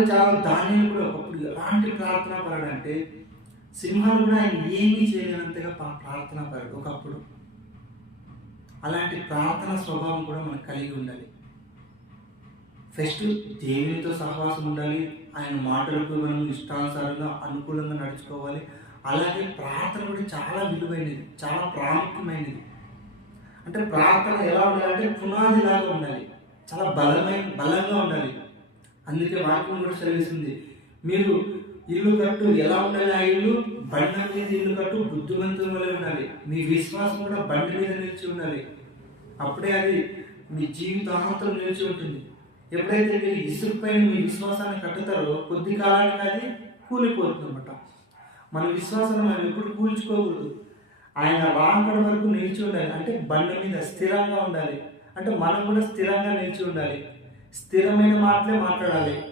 చాలా ధాన్యం కూడా ఒకప్పుడు ఎలాంటి ప్రార్థనా పరుడంటే సింహాలు కూడా ఆయన ఏమీ చేయలేనంతగా ప్రార్థనా పరుడు ఒకప్పుడు. అలాంటి ప్రార్థన స్వభావం కూడా మనకు కలిగి ఉండాలి. ఫస్ట్ దేవునితో సహవాసం ఉండాలి. ఆయన మాటలకు మనం ఇష్టానుసారంగా అనుకూలంగా నడుచుకోవాలి. అలాగే ప్రార్థన కూడా చాలా విలువైనది, చాలా ప్రాముఖ్యమైనది. అంటే ప్రార్థన ఎలా ఉండాలంటే పునాదిలాగా ఉండాలి, చాలా బలంగా ఉండాలి. అందుకే వాక్యం కూడా సెలవిస్తుంది, మీరు ఇల్లు కట్టు ఎలా ఉండాలి? ఆ ఇల్లు బండ మీద ఇల్లు కట్టు బుద్ధిమంతుల వలె ఉండాలి. మీ విశ్వాసం కూడా బండి మీద నిలిచి ఉండాలి. అప్పుడే అది మీ జీవితాంతం నిలిచి ఉంటుంది. ఎప్పుడైతే మీరు ఇసుక పైన మీ విశ్వాసాన్ని కట్టుతారో కొద్ది కాలానికి అది కూలిపోతుంది అన్నమాట. మన విశ్వాసాన్ని మనం ఎప్పుడు కూల్చుకోకూడదు. ఆయన రాకడ వరకు నిలిచి ఉండాలి. అంటే బండి మీద స్థిరంగా ఉండాలి. అంటే మనం కూడా స్థిరంగా నిలిచి ఉండాలి. స్థిరమైన మాటలే మాట్లాడాలి.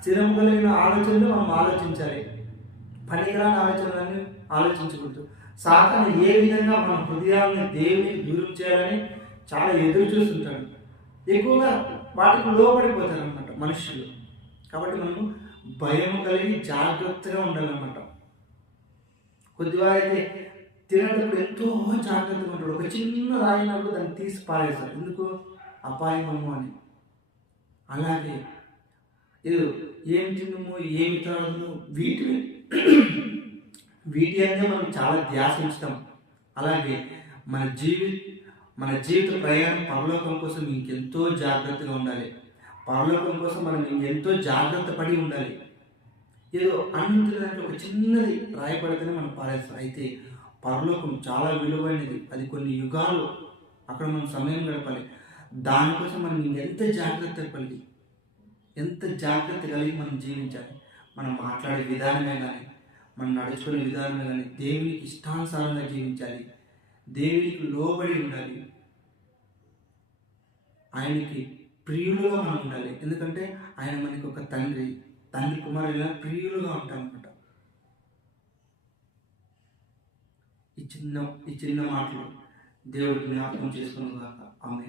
స్థిరం కలిగిన ఆలోచనలు మనం ఆలోచించాలి. పనికిరాని ఆలోచనలన్నీ ఆలోచించకూడదు. సాతాను ఏ విధంగా మన హృదయాలను దేవునికి దూరం చేయాలని చాలా ఎదురు చూస్తుంటాడు. ఎక్కువగా వాటికి లోబడిపోతారు అనమాట మనుషులు. కాబట్టి మనము భయం కలిగి జాగ్రత్తగా ఉండాలన్నమాట. కొద్దివారైతే తినేటప్పుడు ఎంతో జాగ్రత్తగా ఉంటాడు. ఒక చిన్న రాయినప్పుడు దాన్ని తీసి పారేస్తారు. ఎందుకు? అపాయమము అని. అలాగే ఇది ఏమి తినము, ఏమి తాగము, వీటి అంటే మనం చాలా ధ్యాస ఉంచుతాం. అలాగే మన జీవిత ప్రయాణం పరలోకం కోసం ఇంకెంతో జాగ్రత్తగా ఉండాలి. పరలోకం కోసం మనం ఎంతో జాగ్రత్త పడి ఉండాలి. ఏదో అన్నింటి దాంట్లో ఒక చిన్నది రాయపడితేనే మనం పారేస్తాం. అయితే పరలోకం చాలా విలువైనది. అది కొన్ని యుగాలు అక్కడ మనం సమయం గడపాలి. దానికోసం మనం ఎంత జాగ్రత్త కలిగి మనం జీవించాలి. మనం మాట్లాడే విధానమే కానీ, మనం నడుచుకునే విధానమే కానీ దేవునికి ఇష్టానుసారంగా జీవించాలి. దేవునికి లోబడి ఉండాలి. ఆయనకి ప్రియులుగా మనం ఉండాలి. ఎందుకంటే ఆయన మనకి ఒక తండ్రి కుమారులుగా ప్రియులుగా ఉంటామన్నమాట. ఈ చిన్న మాటలు దేవుడు జ్ఞాపకం చేసుకున్నాక ఆమె